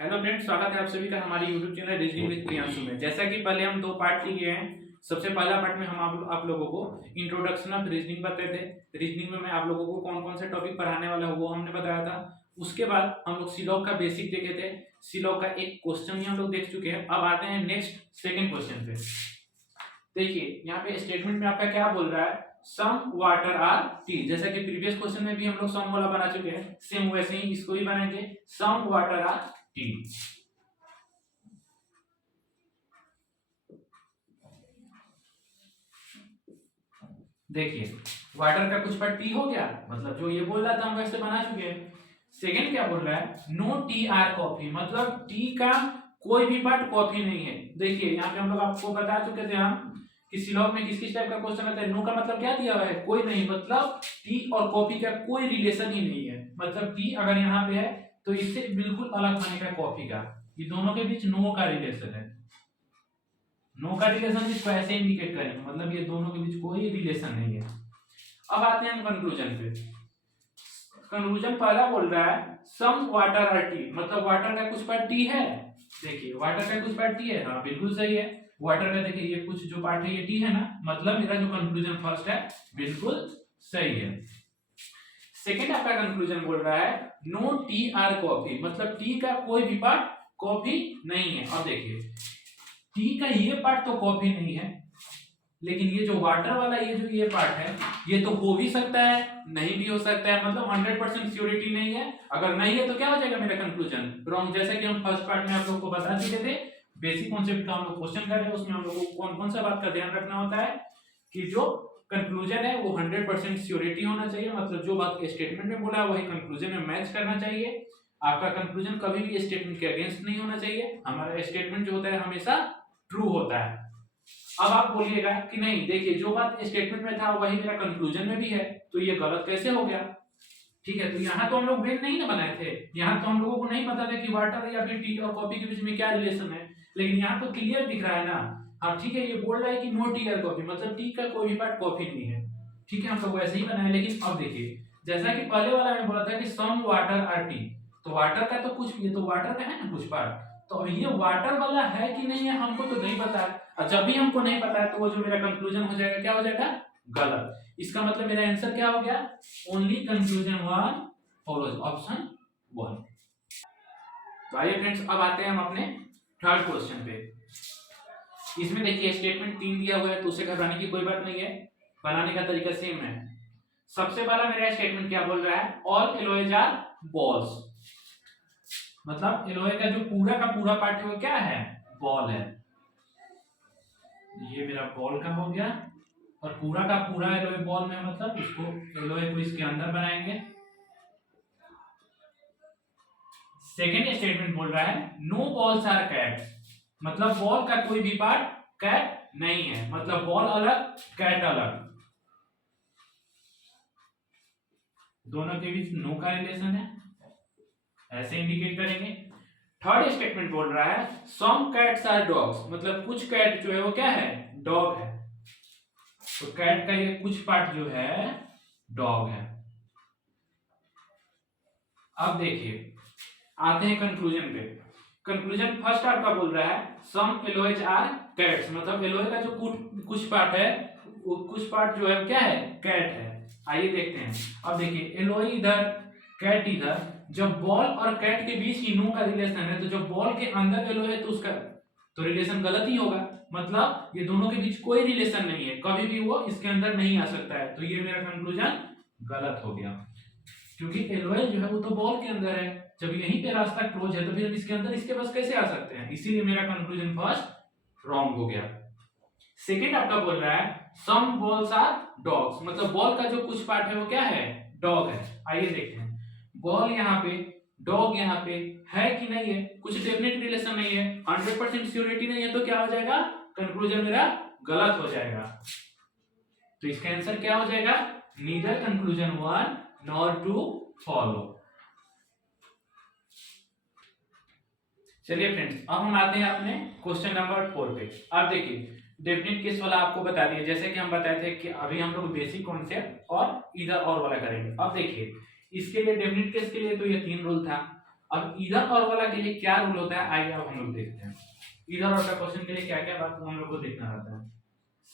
Hello friends, स्वागत है आप सभी का हमारे YouTube channel reasoning with Priyanshu में। जैसा कि पहले हम दो पार्ट किए हैं। सबसे पहला पार्ट में हम आप लोगों को इंट्रोडक्शन ऑफ रीजनिंग बताए थे। रीजनिंग में मैं आप लोगों को कौन कौन से टॉपिक पढ़ाने वाला हूँ वो हमने बताया था। उसके बाद हम लोग सिलॉग का बेसिक देखे थे। सिलॉग का एक क्वेश्चन भी हम लोग देख चुके हैं। अब आते हैं नेक्स्ट सेकेंड क्वेश्चन पे। देखिए यहाँ पे स्टेटमेंट में आपका क्या बोल रहा है, सम वाटर आर टी। जैसा कि प्रीवियस क्वेश्चन में भी हम लोग सम वाला बना चुके हैं, सेम वैसे ही इसको भी बनाएंगे, सम वाटर आर टी। देखिए वाटर का कुछ पार्ट टी हो गया, मतलब जो ये बोल रहा था हम वैसे बना चुके हैं। सेकंड क्या बोल रहा है, नो टी आर कॉफी, मतलब टी का कोई भी पार्ट कॉफी नहीं है। देखिए यहाँ पे हम लोग आपको बता चुके थे हम कि सिलॉग में किस किस टाइप का क्वेश्चन आता है। नो का मतलब क्या दिया हुआ है, कोई नहीं, मतलब टी और कॉफी का कोई रिलेशन ही नहीं है। मतलब टी अगर यहाँ पे है तो इससे बिल्कुल अलग बनेगा कॉफी का। ये दोनों के बीच नो का रिलेशन है। नो का रिलेशन इसको ऐसे इंडिकेट करेंगे, मतलब ये दोनों के बीच कोई रिलेशन नहीं है। अब आते हैं कंक्लूजन पे। कंक्लूजन पहला बोल रहा है सम वाटर आर टी, मतलब वाटर का कुछ पार्ट टी है। देखिए वाटर का कुछ पार्ट टी है, हाँ बिल्कुल सही है। वाटर का देखिए ये कुछ जो पार्ट है ये टी है ना, मतलब मेरा जो कंक्लूजन फर्स्ट है बिल्कुल सही है। सेकेंड आपका कंक्लूजन बोल रहा है नो टी आर कॉफी, मतलब टी का कोई भी पार्ट कॉफी नहीं है। अब देखिए टी का ये पार्ट तो कॉफी नहीं है, लेकिन ये जो वाटर वाला ये पार्ट है ये तो हो भी सकता है, नहीं भी हो सकता है, मतलब 100% श्योरिटी नहीं है। अगर नहीं है तो क्या हो जाएगा मेरा कंक्लूजन रॉन्ग। जैसा कि हम फर्स्ट पार्ट में आप लोग को बता चुके थे, बेसिक कॉन्सेप्ट का हम लोग क्वेश्चन कर रहे हैं, उसमें हम लोग को कौन कौन सा बात का ध्यान रखना होता है कि जो कंक्लूजन है वो 100% श्योरिटी होना चाहिए, मतलब जो बात स्टेटमेंट में बोला है वही कंक्लूजन में मैच करना चाहिए। आपका कंक्लूजन कभी भी स्टेटमेंट के अगेंस्ट नहीं होना चाहिए। हमारा स्टेटमेंट जो होता है हमेशा ट्रू होता है। अब आप बोलिएगा कि नहीं देखिए जो बात स्टेटमेंट में था वही मेरा कंक्लूजन में भी है, तो ये गलत कैसे हो गया। ठीक है, तो यहाँ तो हम लोग वेल नहीं ना बनाए थे, यहाँ तो हम लोगों को नहीं पता था कि वाटर या फिर टी और कॉफी के बीच में क्या रिलेशन है, लेकिन यहाँ तो क्लियर दिख रहा है ना। हाँ ठीक है, ये बोल रहा है कि नो टी और कॉफी, मतलब टी का कोई भी पार्ट कॉफी नहीं है। ठीक है, हम लोग वैसे ही बनाए। लेकिन अब देखिए जैसा कि पहले वाला में बोला था कि सम वाटर आर टी, तो वाटर का तो कुछ, ये तो वाटर का है ना कुछ पार्ट, तो अब ये वाटर वाला है कि नहीं है हमको तो नहीं पता है। और जब भी हमको नहीं पता है तो वो जो मेरा कंक्लूजन हो जाएगा क्या हो जाएगा, गलत। इसका मतलब मेरा आंसर क्या हो गया, only conclusion one follows, option one. तो आइए फ्रेंड्स अब आते हैं हम अपने थर्ड क्वेश्चन पे। इसमें देखिए स्टेटमेंट 3 दिया हुआ है, तो उसे घबराने की कोई बात नहीं है, बनाने का तरीका सेम है। सबसे पहला मेरा स्टेटमेंट क्या बोल रहा है, ऑल एलोएज आर बॉल्स, मतलब एलोए का जो पूरा का पूरा पार्ट है वो क्या है, बॉल है। ये मेरा बॉल का हो गया, और पूरा का पूरा एलोए बॉल में, मतलब इसको एलोए को इसके अंदर बनाएंगे। सेकेंड स्टेटमेंट बोल रहा है नो बॉल्स आर कैट्स, मतलब बॉल का कोई भी पार्ट कैट नहीं है, मतलब बॉल अलग कैट अलग, दोनों के बीच नो का रिलेशन है, ऐसे इंडिकेट करेंगे। थर्ड स्टेटमेंट बोल रहा है सम कैट्स आर डॉग्स, मतलब कुछ कैट जो है वो क्या है, डॉग है। तो कैट का ये कुछ पार्ट जो है डॉग है। अब देखिए आते हैं कंक्लूजन पे। कंक्लूजन फर्स्ट आपका बोल रहा है सम एलोएज आर कैट्स, मतलब एलोए का जो कुछ पार्ट है वो कुछ पार्ट जो है क्या है, कैट है। आइए देखते हैं। अब देखिए एलोए इधर कैट इधर, जब बॉल और कैट के बीच ही नो का रिलेशन है, तो जब बॉल के अंदर एलोए है तो उसका तो रिलेशन गलत ही होगा, मतलब ये दोनों के बीच कोई रिलेशन नहीं है, कभी भी वो इसके अंदर नहीं आ सकता है। तो ये मेरा कंक्लूजन गलत हो गया, क्योंकि एलोए जो है वो तो बॉल के अंदर है, जब यहीं पे रास्ता क्लोज है तो फिर हम इसके अंदर इसके पास कैसे आ सकते हैं, इसीलिए मेरा कंक्लूजन फर्स्ट रॉन्ग हो गया। सेकंड आपका बोल रहा है सम बॉल्स आर डॉग्स, मतलब बॉल का जो कुछ पार्ट है वो क्या है, डॉग है। आइए देखते हैं, बॉल यहाँ पे डॉग यहाँ पे है कि नहीं है, कुछ डेफिनेट रिलेशन नहीं है, 100% श्योरिटी नहीं है, तो क्या हो जाएगा, कंक्लूजन मेरा गलत हो जाएगा। तो इसका आंसर क्या हो जाएगा, neither conclusion one nor two follow. चलिए फ्रेंड्स अब हम आते हैं अपने क्वेश्चन नंबर 4 पे। अब देखिए डेफिनेट केस वाला आपको बता दिया, जैसे कि हम बताए थे कि अभी हम लोग बेसिक कॉन्सेप्ट और इधर और वाला करेंगे। अब देखिए इसके लिए डेफिनेट केस के लिए तो ये 3 रूल था, अब इधर और वाला के लिए क्या रूल होता है, आइए अब हम लोग देखते हैं। इधर और का क्वेश्चन के लिए क्या क्या बात हम लोग को देखना रहता है।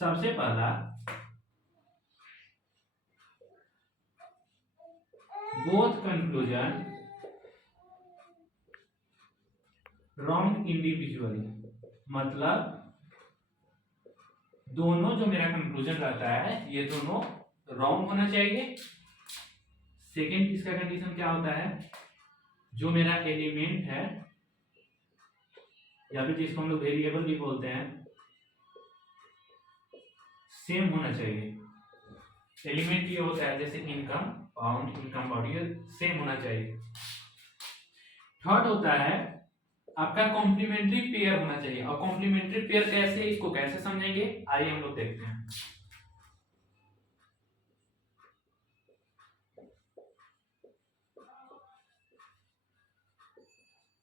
सबसे पहला, बोथ कंक्लूजन रॉन्ग इंडिविजुअली, मतलब दोनों जो मेरा कंक्लूजन रहता है ये दोनों रॉन्ग होना चाहिए। सेकेंड इसका कंडीशन क्या होता है, जो मेरा एलिमेंट है या फिर जिसको हम लोग वेरिएबल भी बोलते हैं, सेम होना चाहिए। एलिमेंट ये होता है जैसे income, pound, income body, same होना चाहिए। थर्ड होता है आपका कॉम्प्लीमेंट्री पेयर होना चाहिए। और कॉम्प्लीमेंट्री पेयर कैसे, इसको कैसे समझेंगे, आइए हम लोग देखते हैं।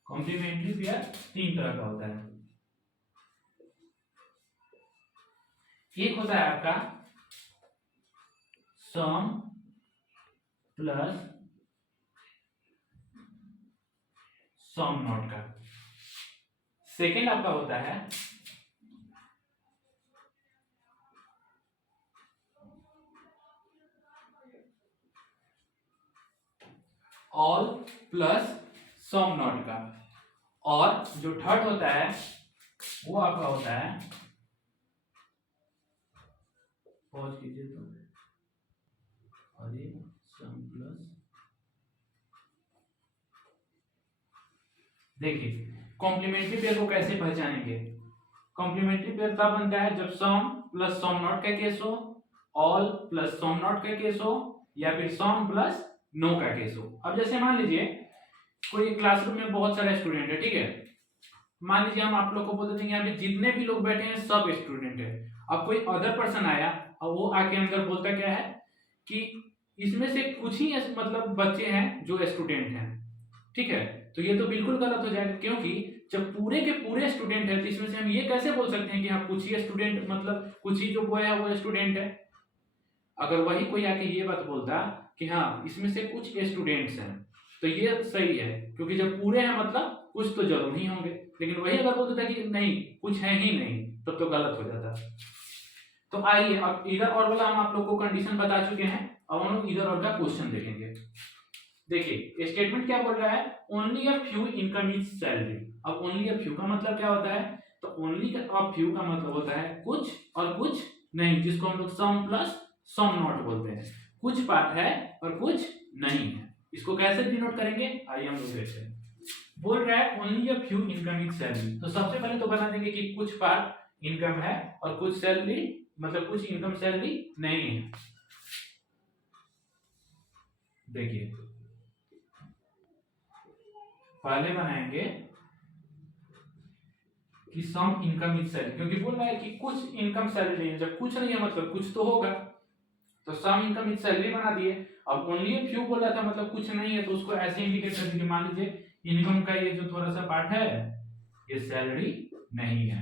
कॉम्प्लीमेंट्री पेयर तीन तरह का होता है। एक होता है आपका सम प्लस सम नॉट का। सेकेंड आपका होता है ऑल प्लस सम नॉट का। और जो थर्ड होता है वो आपका होता है, पॉज कीजिए तो, अरे सम प्लस, देखिए कॉम्प्लीमेंट्री पेयर को कैसे पहचानेंगे। कॉम्प्लीमेंट्री पेयर तब बनता है जब सम प्लस सम नॉट का केस हो, ऑल प्लस सम नॉट का केस हो, या फिर सम प्लस नो का केस हो। अब जैसे मान लीजिए कोई क्लासरूम में बहुत सारे स्टूडेंट है, ठीक है, मान लीजिए हम आप लोग को बोलते थे यहाँ पे जितने भी लोग बैठे हैं सब स्टूडेंट है। अब कोई अदर पर्सन आया और वो आके अंदर बोलता क्या है कि इसमें से कुछ ही मतलब बच्चे हैं जो स्टूडेंट हैं, ठीक है, तो ये तो बिल्कुल गलत हो जाएगा, क्योंकि जब पूरे के पूरे स्टूडेंट है तो इसमें से हम ये कैसे बोल सकते हैं कि हाँ कुछ ही स्टूडेंट, मतलब कुछ ही जो बॉय है वो स्टूडेंट है। अगर वही कोई आके ये बात बोलता कि हाँ इसमें से कुछ स्टूडेंट्स हैं तो ये सही है, क्योंकि जब पूरे हैं मतलब कुछ तो जरूर ही होंगे। लेकिन वही अगर बोलता था कि नहीं कुछ है ही नहीं, तब तो गलत हो जाता। तो आइए अब इधर और वाला हम आप लोग को कंडीशन बता चुके हैं, अब हम लोग इधर और का क्वेश्चन देखेंगे। देखिए स्टेटमेंट क्या बोल रहा है, only a few income is salary. अब ओनली अ फ्यू का मतलब क्या होता है, तो ओनली अ फ्यू का मतलब होता है कुछ और कुछ नहीं, जिसको हम लोग सम प्लस सम नॉट बोलते हैं। कुछ पार्ट है और कुछ नहीं है। इसको कैसे डिनोट करेंगे, आइए हम लोग देखते हैं। बोल रहा है only a few income is salary, तो सबसे पहले तो बता देंगे कि कुछ पार्ट इनकम है और कुछ सैलरी, मतलब कुछ इनकम सैलरी नहीं है। देखिए पहले बनाएंगे कि सम इनकम इज सैलरी, क्योंकि बोल रहा है कि कुछ इनकम सैलरी नहीं है, जब कुछ नहीं है मतलब कुछ तो होगा, तो सम इनकम इज सैलरी बना दिए। अब ओनली अ फ्यू बोला था मतलब कुछ नहीं है, तो उसको ऐसे इंडिकेट कर दीजिए, मान लीजिए इनकम का ये जो थोड़ा सा पार्ट है ये सैलरी नहीं है।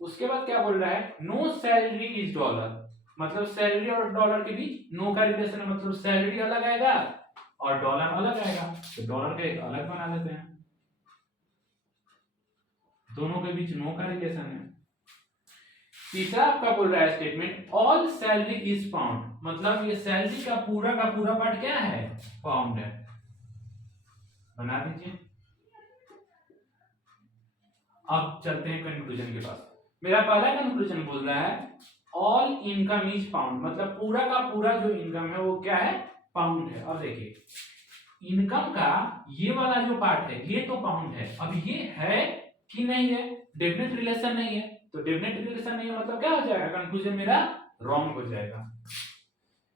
उसके बाद क्या बोल रहा है, नो सैलरी इज डॉलर, मतलब सैलरी और डॉलर के बीच नो का रिलेशन है, मतलब सैलरी अलग आएगा और डॉलर अलग आएगा, तो डॉलर का एक अलग बना लेते हैं, दोनों के बीच नो का रिलेशन है। तीसरा आपका बोल रहा है statement all salary is pound, मतलब ये सैलरी का पूरा पार्ट क्या है, पाउंड है, बना दीजिए। अब चलते हैं कंक्लूजन के पास। मेरा पहला कंक्लूजन बोल रहा है ऑल इनकम इज पाउंड, मतलब पूरा का पूरा जो इनकम है वो क्या है, पाउंड है। और देखिए इनकम का ये वाला जो पार्ट है ये तो पाउंड है, अब ये है कि नहीं है, डेफिनेट रिलेशन नहीं है, तो डेफिनेट रिलेशन नहीं है मतलब क्या हो जाएगा, कंक्लूजन मेरा रॉन्ग हो जाएगा।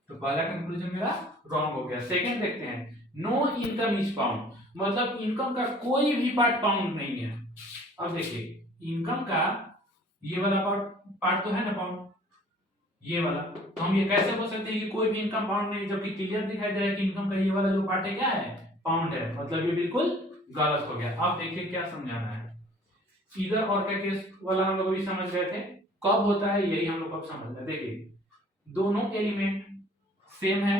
तो पहला कंक्लूजन मेरा रॉन्ग हो गया। सेकंड देखते हैं, नो इनकम इज पाउंड, मतलब इनकम का कोई भी पार्ट पाउंड नहीं है। अब देखिए इनकम का ये वाला पार्ट तो है ना पाउंड, ये वाला, तो हम ये कैसे बोल सकते हैं कि कोई भी इनकम पाउंड नहीं, जबकि क्लियर दिखाई दे रहा है कि इनकम का ये वाला जो पार्ट है क्या है, पाउंड है, मतलब ये बिल्कुल गलत हो गया। अब देखिए क्या समझाना है, इधर और का केस वाला हम लोग भी समझ गए थे, कब होता है यही हम लोग अब समझ रहे। देखिए दोनों एलिमेंट सेम है,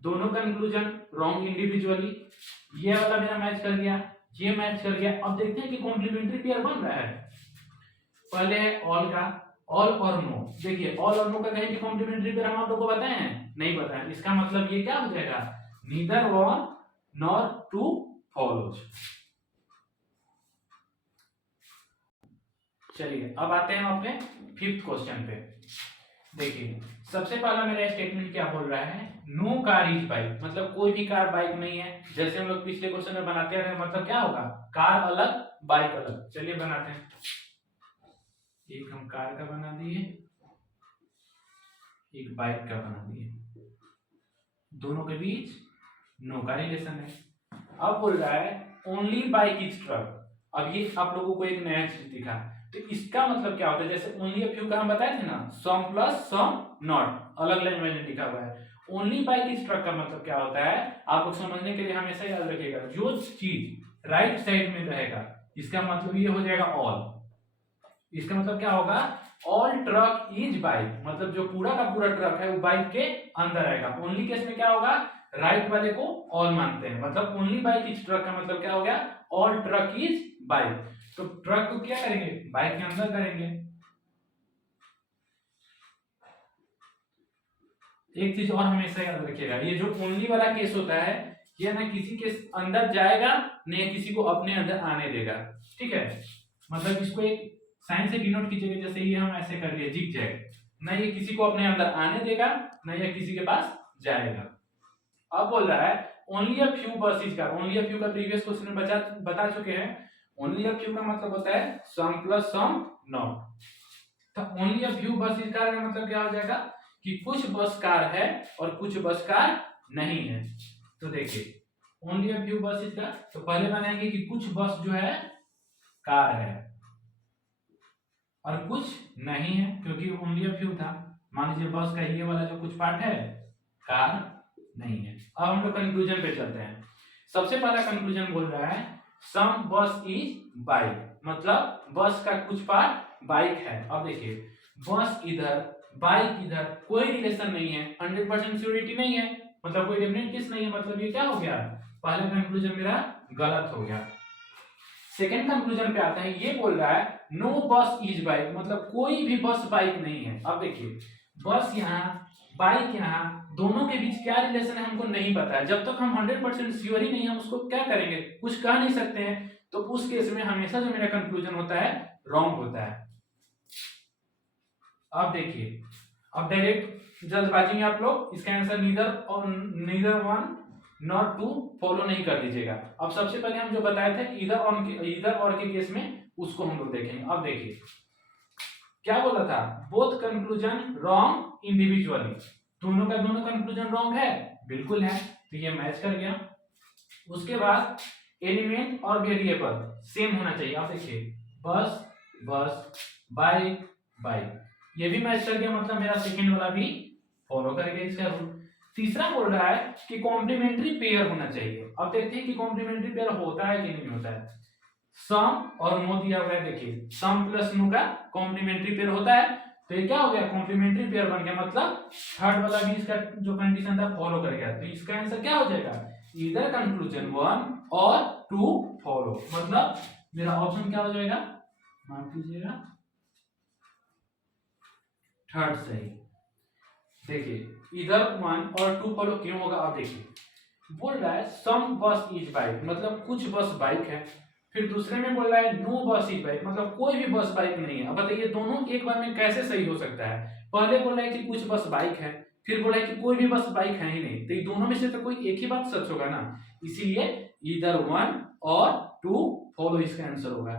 दोनों कंक्लूजन रॉन्ग इंडिविजुअली। ये वाला मेरा मैच कर गया, ये मैच कर गया। अब देखते हैं कि कॉम्प्लीमेंट्री पेयर बन रहा है। पहले है ऑल का, ऑल और नो। देखिए ऑल और नो का कहीं भी कॉम्प्लीमेंट्री पेयर हम आप लोगों को बताए हैं, नहीं बताए। इसका मतलब ये क्या हो जाएगा, neither one nor two follows. चलिए अब आते हैं अपने फिफ्थ क्वेश्चन पे। देखिए सबसे पहला मेरा स्टेटमेंट क्या बोल रहा है, नो कार इज बाइक, मतलब कोई भी कार बाइक नहीं है। जैसे हम लोग पिछले क्वेश्चन में बनाते रहे, मतलब क्या होगा, कार अलग बाइक अलग। चलिए बनाते हैं। एक हम कार का बना दिए, एक बाइक का बना दिए, दोनों के बीच नो का रिलेशन है। अब बोल रहा है ओनली बाइक इज ट्रक। अब ये आप लोगों को एक नया चीज दिखा, तो इसका मतलब क्या होता है, जैसे ओनली अ फ्यू का हम बताए थे ना, सम प्लस सम नॉट, अलग लैंग्वेज में लिखा हुआ है। ओनली बाइक इज ट्रक का मतलब क्या होता है, आप लोग समझने के लिए हमेशा याद रखिएगा, जो चीज राइट साइड में रहेगा इसका मतलब ये हो जाएगा ऑल। इसका मतलब क्या होगा, ऑल ट्रक इज बाइक, मतलब जो पूरा का पूरा ट्रक है वो बाइक के अंदर आएगा। ओनली केस में क्या होगा, राइट वाले को ऑल मानते हैं, मतलब ओनली बाइक इज ट्रक का मतलब क्या हो गया, ऑल ट्रक इज बाइक। तो ट्रक को क्या करेंगे, बाइक के अंदर करेंगे। एक चीज और हमेशा याद रखिएगा, ये जो ओनली वाला केस होता है ये ना किसी के अंदर जाएगा न किसी को अपने अंदर आने देगा, ठीक है। मतलब इसको एक साइन से डिनोट कीजिएगा, जैसे ये हम ऐसे कर दिए जिग जैग, न ये किसी को अपने अंदर आने देगा न ये किसी के पास जाएगा। अब बोल रहा है only a few buses car. Only a few का प्रीवियस क्वेश्चन में बता चुके हैं। ओनली अ फ्यू का मतलब होता है सम प्लस सम नॉट। तो only a few buses car का मतलब क्या हो जाएगा कि कुछ बस कार है और कुछ बस कार नहीं है। तो देखिए ओनली अ फ्यू बसेस का, तो पहले बनाएंगे कि कुछ बस जो है कार है और कुछ नहीं है, क्योंकि ओनली अ फ्यू था। मान लीजिए बस का ये वाला जो कुछ पार्ट है कार नहीं है। अब हम लोग कंक्लूजन पे चलते हैं। सबसे पहला कंक्लूजन बोल रहा है सम बस इज बाइक, मतलब बस का कुछ पार्ट बाइक है। अब देखिए बस इधर बाइक इधर, कोई रिलेशन नहीं है, 100% श्योरिटी नहीं है, मतलब कोई डेफिनेट केस नहीं है। मतलब ये क्या हो गया, पहला कंक्लूजन मेरा गलत हो गया। सेकंड कंक्लूजन पे आता है, ये बोल रहा है नो बस इज बाइक, मतलब कोई भी बस बाइक नहीं है। अब देखिए बस यहाँ बाइक यहाँ, दोनों के बीच क्या रिलेशन है हमको नहीं पता है। जब तक हम 100% श्योर ही नहीं है उसको क्या करेंगे, कुछ कह नहीं सकते हैं। तो उस केस में हमेशा जो मेरा कंक्लूजन होता है रॉन्ग होता है। अब देखिए अब डायरेक्ट जल्दबाजी में आप लोग इसका answer neither one not two follow नहीं कर दीजिएगा। अब सबसे पहले हम जो बताए थे इधर और के केस में उसको हम लोग देखेंगे। अब देखिए क्या बोला था, बोथ कंक्लूजन रॉन्ग इंडिविजुअली, दोनों का दोनों कंक्लूजन रॉन्ग है, बिल्कुल है, तो ये मैच कर गया। उसके बाद एलिमेंट और वेरिएबल सेम होना चाहिए। आप देखिए बस बस बाइक बाइक, ये भी मैच कर गया, मतलब मेरा सेकंड वाला भी फॉलो कर गया इसका रूल। तीसरा बोल रहा है कि कॉम्प्लीमेंट्री पेयर होना चाहिए। अब देखते हैं कि कॉम्प्लीमेंट्री पेयर होता है कि नहीं होता है। सम और नो दिया हुआ है, देखिए सम प्लस नो का कॉम्प्लीमेंट्री पेयर होता है, तो ये क्या हो गया कॉम्प्लीमेंट्री पेयर बन गया, मतलब थर्ड वाला भी इसका जो कंडीशन था फॉलो कर गया। तो इसका आंसर क्या हो जाएगा, इधर कंक्लूजन 1 और 2 फॉलो, मतलब मेरा ऑप्शन क्या हो जाएगा, माफ कीजिएगा थर्ड सही। देखिए इधर 1 और 2 फॉलो क्यों होगा, आप देखिए बोल रहा है सम बस इज बाइक, मतलब कुछ बस बाइक है। फिर दूसरे में बोल रहा है नो बस इज बाइक, मतलब कोई भी बस बाइक नहीं है। अब बताइए दोनों एक बार में कैसे सही हो सकता है। पहले बोल रहा है कि कुछ बस बाइक है, फिर बोला है कि कोई भी बस बाइक है ही नहीं, तो ये दोनों में से तो कोई एक ही बात सच होगा ना, इसीलिए इधर 1 और 2 फॉलो इसका आंसर होगा।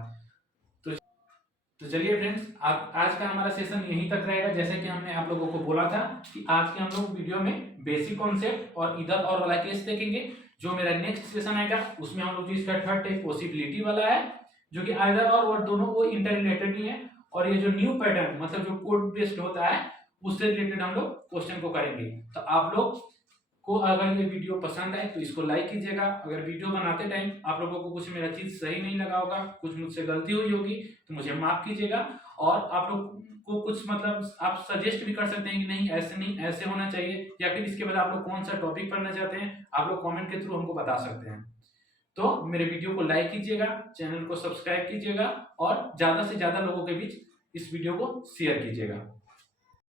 तो चलिए फ्रेंड्स आज का हमारा सेशन यहीं तक रहेगा। जैसे कि हमने आप लोगों को बोला था कि आज के हम लोग वीडियो में बेसिक कॉन्सेप्ट और इधर और वाला केस देखेंगे। जो मेरा नेक्स्ट सेशन आएगा उसमें हम लोग जो इसका थर्ड टाइप पॉसिबिलिटी वाला है, जो कि आइदर और दोनों वो इंटर रिलेटेड ही है, और ये जो न्यू पैटर्न मतलब जो कोड बेस्ड होता है उससे रिलेटेड हम लोग क्वेश्चन को करेंगे। तो आप लोग को अगर ये वीडियो पसंद आए तो इसको लाइक कीजिएगा। अगर वीडियो बनाते टाइम आप लोगों को कुछ मेरा चीज सही नहीं लगा होगा, कुछ मुझसे गलती हुई होगी तो मुझे माफ कीजिएगा। और आप लोग को कुछ मतलब आप सजेस्ट भी कर सकते हैं कि नहीं ऐसे नहीं ऐसे होना चाहिए, या फिर इसके बाद आप लोग कौन सा टॉपिक पढ़ना चाहते हैं आप लोग कमेंट के थ्रू हमको बता सकते हैं। तो मेरे वीडियो को लाइक कीजिएगा, चैनल को सब्सक्राइब कीजिएगा और ज्यादा से ज्यादा लोगों के बीच इस वीडियो को शेयर कीजिएगा।